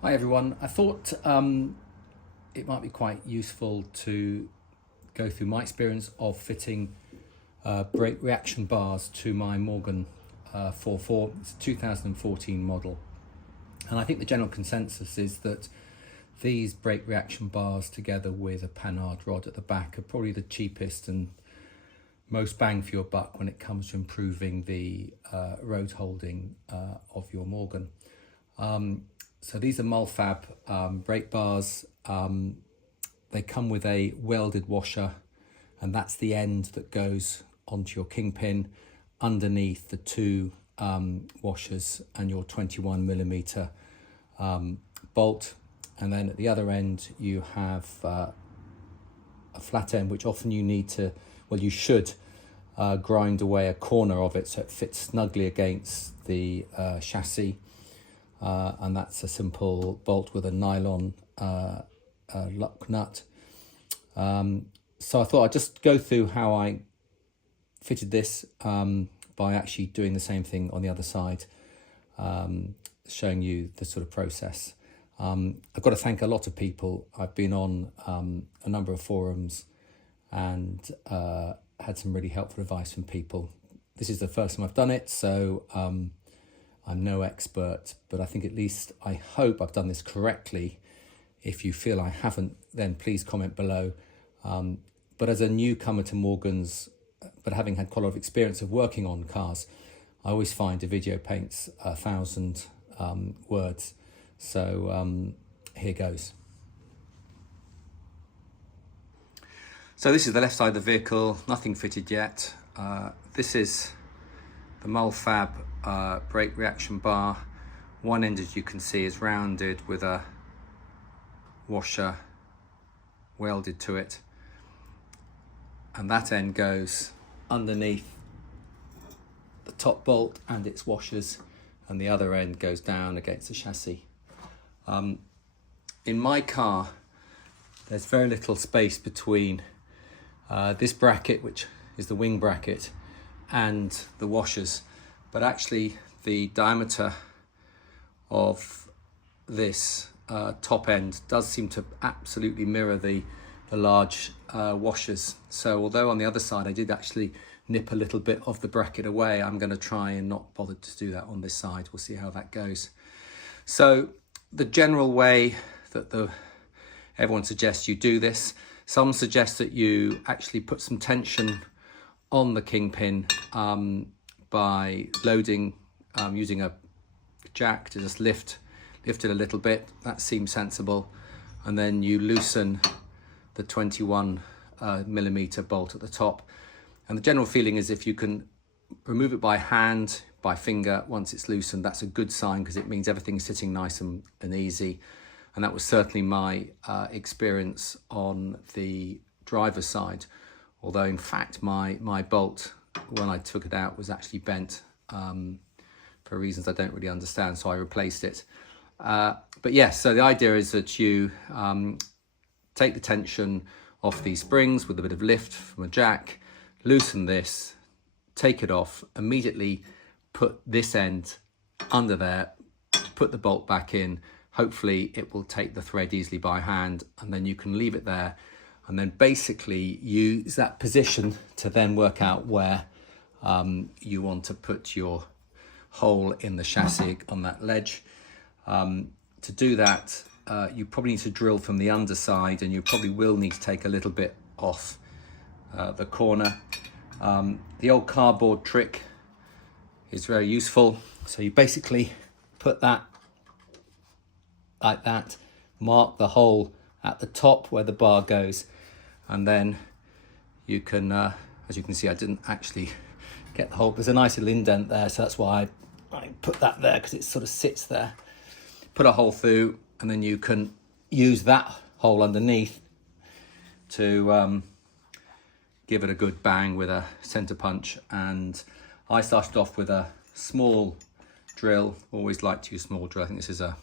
Hi everyone. I thought it might be quite useful to go through my experience of fitting brake reaction bars to my Morgan 44. It's a 2014 model. And I think the general consensus is that these brake reaction bars together with a panhard rod at the back are probably the cheapest and most bang for your buck when it comes to improving the road holding of your Morgan. So these are Mulfab brake bars. They come with a welded washer, and that's the end that goes onto your kingpin underneath the two washers and your 21mm bolt. And then at the other end you have a flat end, which often you need to, well, you should grind away a corner of it so it fits snugly against the chassis. And that's a simple bolt with a nylon lock nut. So I thought I'd just go through how I fitted this by actually doing the same thing on the other side, showing you the sort of process. I've got to thank a lot of people. I've been on a number of forums and had some really helpful advice from people. This is the first time I've done it, so I'm no expert, but I think at least I hope I've done this correctly. If you feel I haven't, then please comment below. But as a newcomer to Morgans, but having had quite a lot of experience of working on cars, I always find a video paints 1,000 words. So here goes. So this is the left side of the vehicle, nothing fitted yet. This is the Mulfab brake reaction bar. One end, as you can see, is rounded with a washer welded to it, and that end goes underneath the top bolt and its washers, and the other end goes down against the chassis. In my car, there's very little space between this bracket, which is the wing bracket, and the washers, but actually the diameter of this top end does seem to absolutely mirror the large washers. So although on the other side I did actually nip a little bit of the bracket away, I'm going to try and not bother to do that on this side. We'll see how that goes. So the general way that everyone suggests you do this, some suggest that you actually put some tension on the kingpin by loading, using a jack to just lift it a little bit. That seems sensible. And then you loosen the 21mm bolt at the top. And the general feeling is if you can remove it by hand, by finger, once it's loosened, that's a good sign, because it means everything's sitting nice and easy. And that was certainly my experience on the driver's side. Although in fact my bolt, when I took it out, was actually bent for reasons I don't really understand, so I replaced it. But yes, so the idea is that you take the tension off these springs with a bit of lift from a jack, loosen this, take it off, immediately put this end under there, put the bolt back in. Hopefully it will take the thread easily by hand, and then you can leave it there, and then basically use that position to then work out where you want to put your hole in the chassis on that ledge. To do that, you probably need to drill from the underside, and you probably will need to take a little bit off the corner. The old cardboard trick is very useful. So you basically put that like that, mark the hole at the top where the bar goes, and then you can, as you can see, I didn't actually get the hole. There's a nice little indent there, so that's why I put that there, because it sort of sits there. Put a hole through, and then you can use that hole underneath to give it a good bang with a center punch. And I started off with a small drill. Always like to use small drill. I think this is a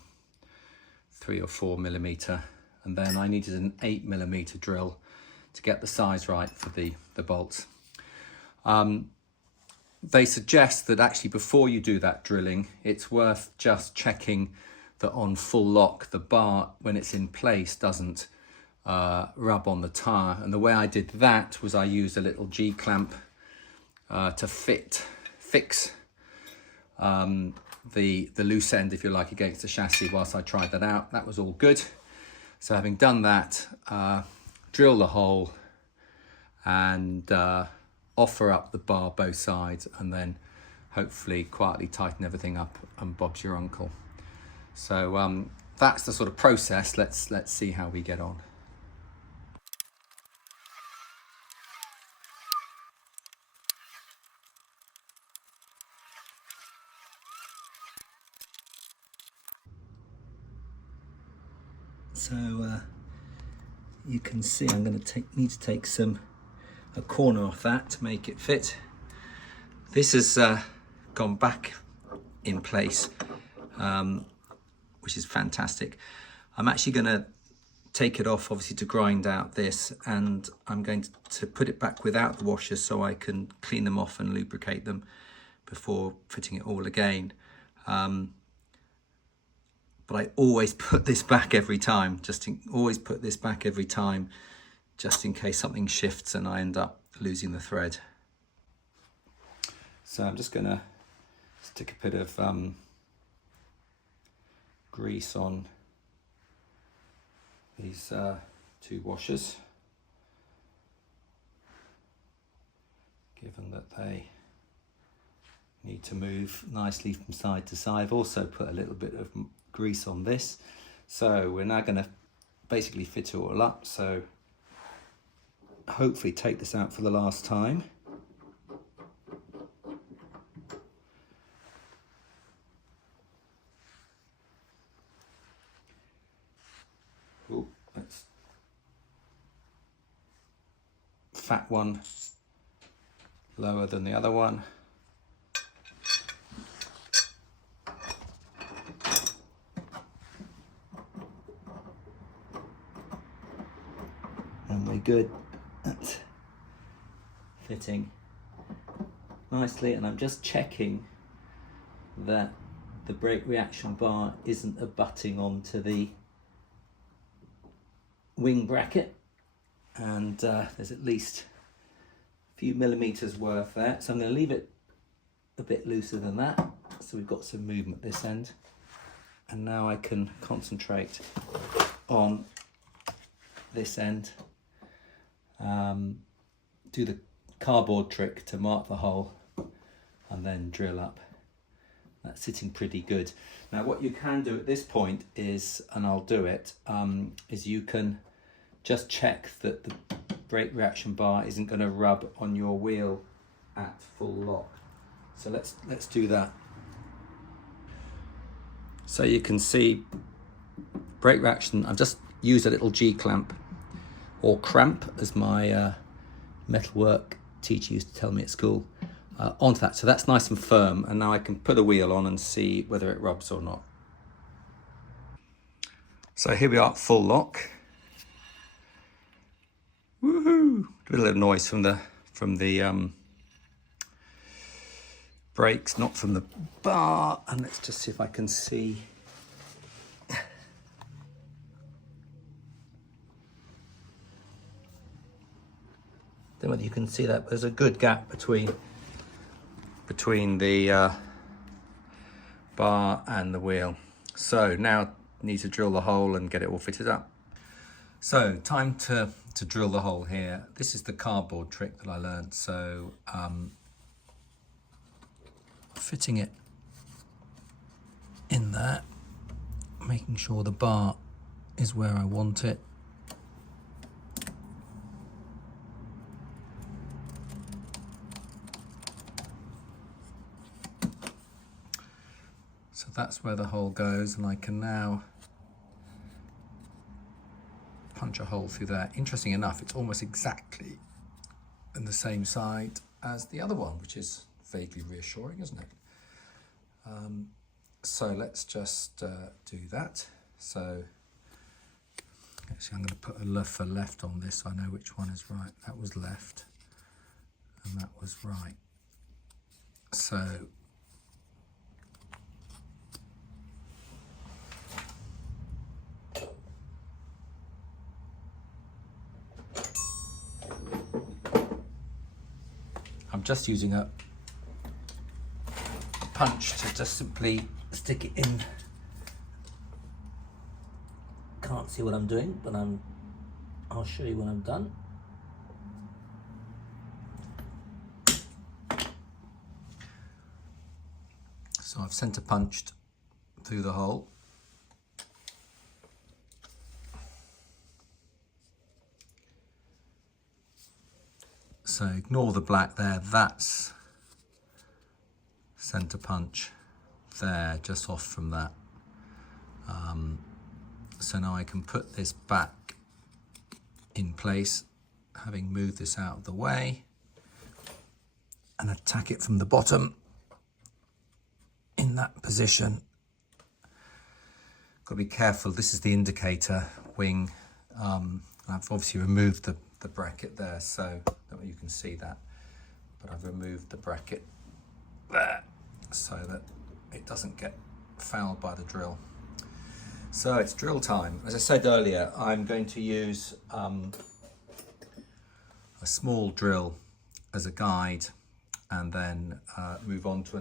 3 or 4mm, and then I needed an 8mm drill to get the size right for the bolts. They suggest that actually before you do that drilling, it's worth just checking that on full lock the bar, when it's in place, doesn't rub on the tyre. And the way I did that was I used a little G-clamp to fix the loose end, if you like, against the chassis whilst I tried that out. That was all good. So having done that, drill the hole and offer up the bar both sides, and then hopefully quietly tighten everything up, and Bob's your uncle. So that's the sort of process. Let's see how we get on. So you can see I'm going to need to take a corner off that to make it fit. This has gone back in place, which is fantastic. I'm actually going to take it off, obviously, to grind out this, and I'm going to put it back without the washers so I can clean them off and lubricate them before fitting it all again. But I always put this back every time, just in case something shifts and I end up losing the thread. So I'm just going to stick a bit of grease on these two washers, given that they need to move nicely from side to side. I've also put a little bit of grease on this. So we're now going to basically fit it all up. So hopefully take this out for the last time. Ooh, that's fat one lower than the other one. And we're good at fitting nicely, and I'm just checking that the brake reaction bar isn't abutting onto the wing bracket, and there's at least a few millimeters worth there, so I'm going to leave it a bit looser than that, so we've got some movement this end. And now I can concentrate on this end, do the cardboard trick to mark the hole, and then drill up. That's sitting pretty good. Now what you can do at this point is, and I'll do it, is you can just check that the brake reaction bar isn't going to rub on your wheel at full lock. So let's do that. So you can see brake reaction, I've just used a little G-clamp, or cramp as my metalwork teacher used to tell me at school, onto that. So that's nice and firm, and now I can put a wheel on and see whether it rubs or not. So here we are at full lock. Woohoo! A little noise from the brakes, not from the bar. And let's just see if I can see. Don't know whether you can see that, but there's a good gap between the bar and the wheel. So now need to drill the hole and get it all fitted up. So time to drill the hole here. This is the cardboard trick that I learned. So fitting it in there, making sure the bar is where I want it. So that's where the hole goes, and I can now punch a hole through there. Interesting enough, it's almost exactly on the same side as the other one, which is vaguely reassuring, isn't it? So let's just do that. So actually I'm going to put a left for left on this so I know which one is right. That was left and that was right. So just using a punch to just simply stick it in. Can't see what I'm doing, but I'll show you when I'm done. So I've centre punched through the hole. So ignore the black there, that's centre punch there, just off from that. So now I can put this back in place, having moved this out of the way, and attack it from the bottom in that position. Got to be careful, this is the indicator wing. I've obviously removed the bracket there, so that you can see that, but I've removed the bracket there so that it doesn't get fouled by the drill. So it's drill time. As I said earlier, I'm going to use a small drill as a guide, and then move on to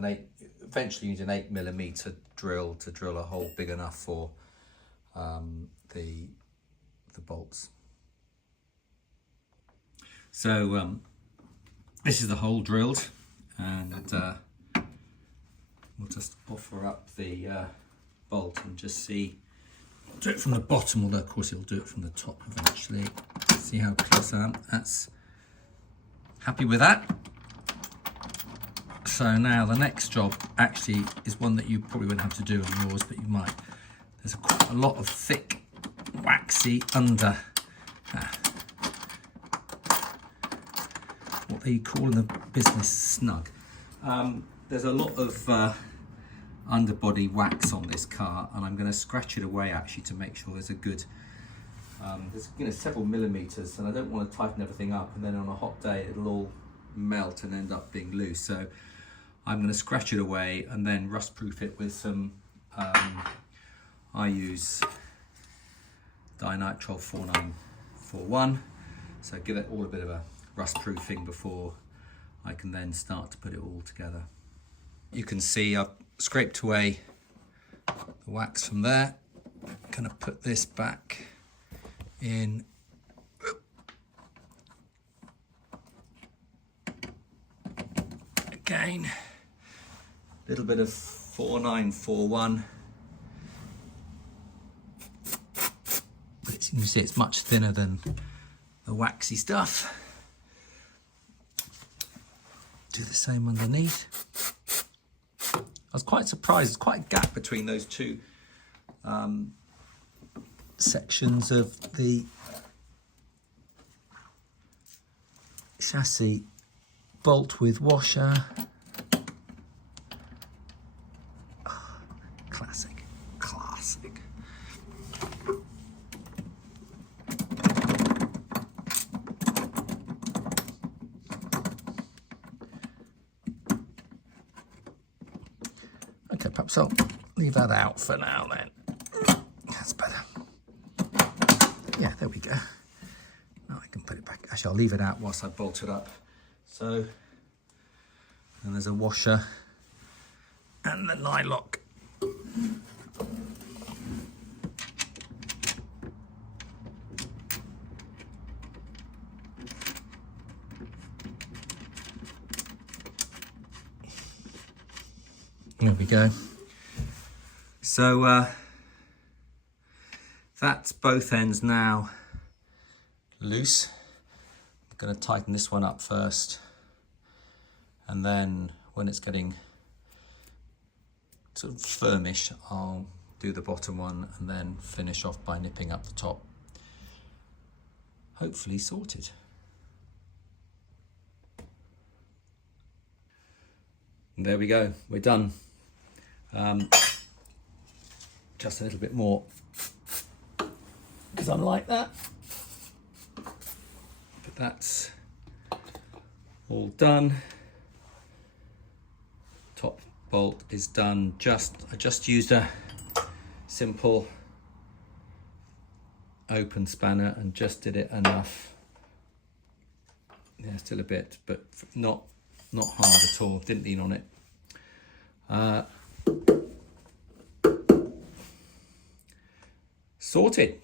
eventually use an 8mm drill to drill a hole big enough for the bolts. So this is the hole drilled, and we'll just offer up the bolt and just see. Do it from the bottom, although of course it'll do it from the top eventually. See how close I am. That's happy with that. So now the next job actually is one that you probably wouldn't have to do on yours, but you might. There's quite a lot of thick, waxy under. What they call in the business snug. There's a lot of underbody wax on this car, and I'm going to scratch it away actually to make sure there's a good there's several millimeters, and I don't want to tighten everything up and then on a hot day it'll all melt and end up being loose. So I'm going to scratch it away and then rust proof it with some I use dinitrile 4941, so give it all a bit of a rust proofing before I can then start to put it all together. You can see I've scraped away the wax from there. I'm going to put this back in. Again, a little bit of 4941. But you can see it's much thinner than the waxy stuff. Do the same underneath. I was quite surprised, there's quite a gap between those two sections of the chassis. Bolt with washer. Oh, classic. Okay, perhaps I'll leave that out for now then. That's better. Yeah, there we go. Now I can put it back. Actually, I'll leave it out whilst I bolt it up. So, and there's a washer and the nylock. There we go. So that's both ends now loose. I'm going to tighten this one up first, and then when it's getting sort of firmish, I'll do the bottom one and then finish off by nipping up the top. Hopefully sorted. And there we go, we're done. Just a little bit more, because I'm like that. But that's all done. Top bolt is done. I just used a simple open spanner and just did it enough. Yeah, still a bit, but not not hard at all, didn't lean on it. Sorted.